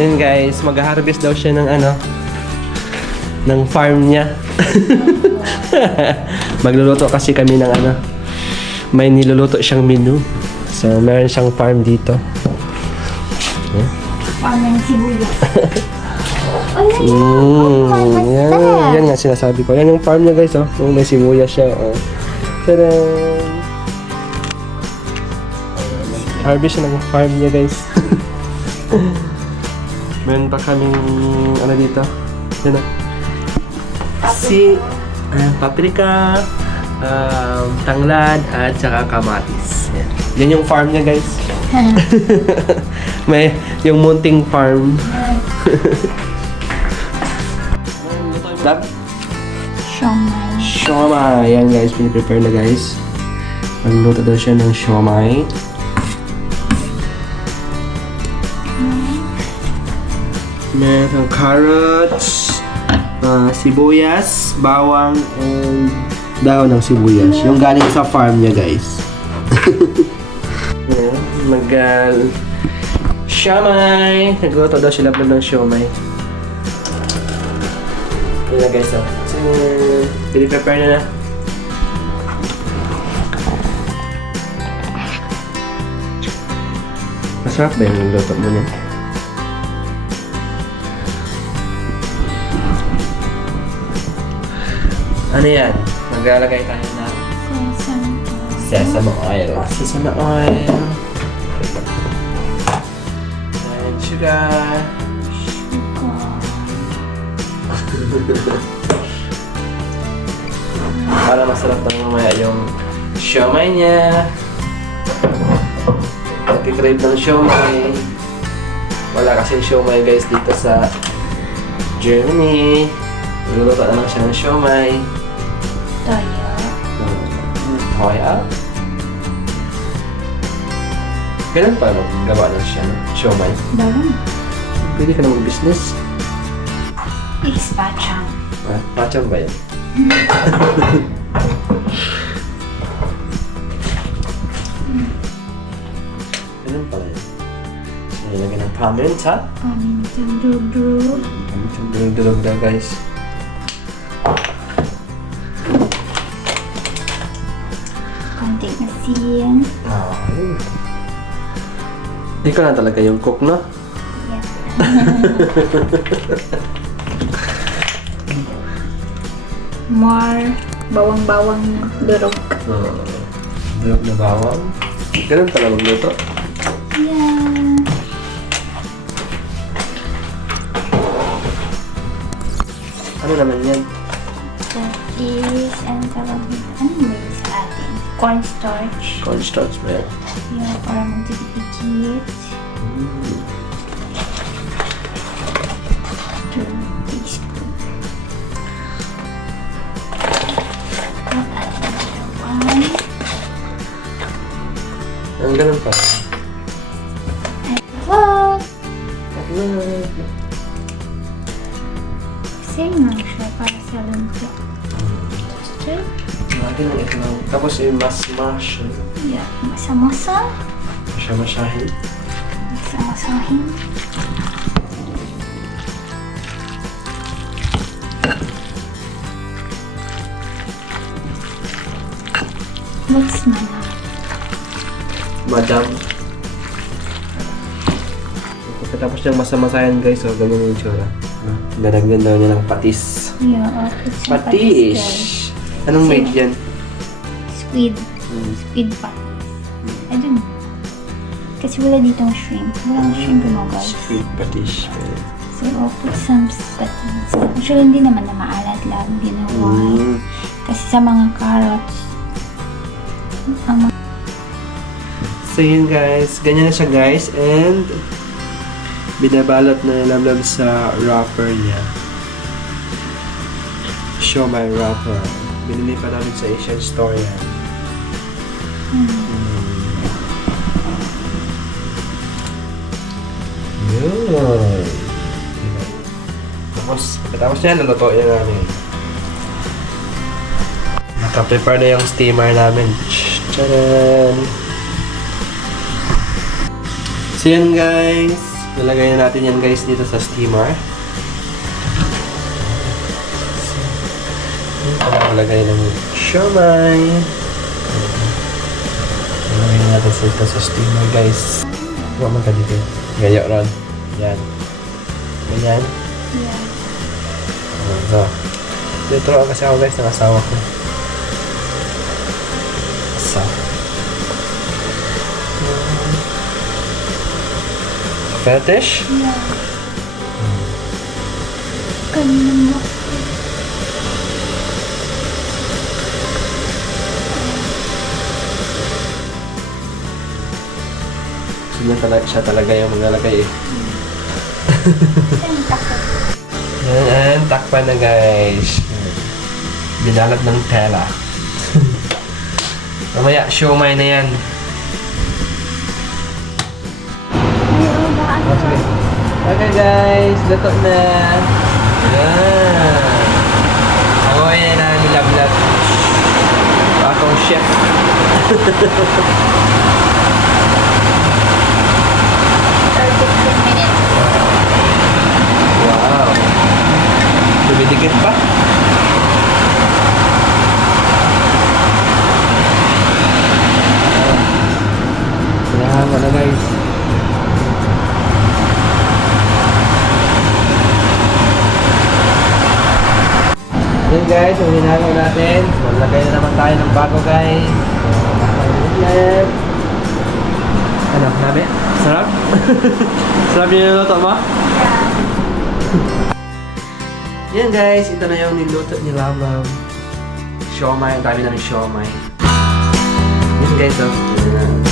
Yun guys, mag-harvest daw siya ng ano, ng farm niya. Magluluto kasi kami ng ano, may niluluto siyang menu. So, meron siyang farm dito. Farm ng sibuyas. Yan nga sinasabi ko. Yan yung farm niya guys, oh. May sibuyas siya, oh. Tadaan! Harvest siya ng farm niya guys. Meron pa kaming ano dito. Yan o. Paprika, tanglad, at saka kamatis. Yan yung farm niya guys. May yung munting farm. Vlog? Siomay. Siomay. Yan guys, piniprepare na guys. Magluto daw siya ng siomay. Meron carrots, sibuyas, bawang, and daon ng sibuyas. Yung galing sa farm niya guys. Siomay. Nagluto daw sila ng siomay. Yan na guys, oh. Piniprepare na na. Masarap ba yung luto mo niya? Ano yan? Maglalagay tayo na sesame oil. Sesame oil. And sugar. Para masarap na mamaya yung siomay niya. Nagkikrave ng siomay. Wala kasing siomay guys dito sa Germany. Nagluluto na lang siya ng siomay. Toya? Kailan pa maggawa ng siya ng siomay? Dawan. Pwede ka na mag-business. It's pachang. Pachang ba yan? Ganun pala yan. Nilagyan ng paminta. Pamintang dudrug. Pamintang dudrug daw guys. Konting asin. Ikaw na talaga yung cook, no? Yeah. More bawang-bawang durog. Durog na bawang. Ganun pala magluto. Yeah. Ano naman yan? That is, ano tawag nito? Ano ba yung sa atin? Cornstarch. Cornstarch ba yan? Yeah, para magdidikit. 2 teaspoon. Ang ganun pala. Vlog! Same lang siya para sa lumpia. Okay? Lagi ng itlog. Tapos mas-mash. Yeah, masa-masa. Masya-masyahin. Masa-masahin. What's mana? Madam. Pagkatapos niyang masamasayan guys, so ganyan yung itsura. Dadagyan daw niya ng patis. Yeah, it's a Patis! Anong made yan? Squid. Squid patis. I don't know. Kasi wala ditong shrimp. Walang shrimp mo guys. Sweet patis. So, I'll put some patis. Actually, hindi naman na maalat lang. Hindi na why. Kasi sa mga carrots, ang mga So yun guys, ganyan na siya guys. And binabalot na nilamlam sa wrapper niya. Siomay wrapper. Binili pa namin sa Asian store yan. Yun. Tapos yan, lulutuin namin. Naka-prepare na yung steamer namin. Tcharan! So yan guys. Lalagay na natin yan guys dito sa steamer. Lalagay ng siomay. Lalagay natin dito sa steamer guys. Huwag man ka dito. Gayo ron. Yan. Ganyan. Yeah. So, dito kasi ako guys ng asawa ko. So. Fetish? Yeah. Kanina mo. Siya talaga yung maglalagay eh. Saan takot? Yan, takpan na guys. Binalat ng tela. Mamaya, siomay na yan. Mayroon ba ano? Okay guys, luto na. Yan. Amoy na nilablat. Akong chef. 15 minutes. Wow. Dumidikit pa. Yan, wala guys. Yan guys, yung hinagaw natin. Maglagay na naman tayo ng bago guys. Ano, nabi? Sarap? Sarap yung niluto mo? Yan guys, ito na yung niluto ni Lamam. Siomay, ang dami namin siomay. Yan guys, oh. Yan na.